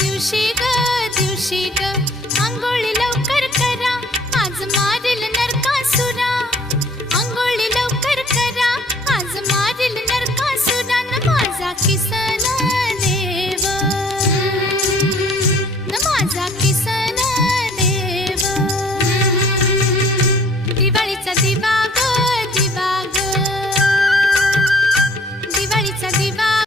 दिवशी ग आंघोळी लवकर करा, आज मारील नरकासुरा. आंघोळी लवकर करा, आज मारील नरकासुरा. न माझा किसन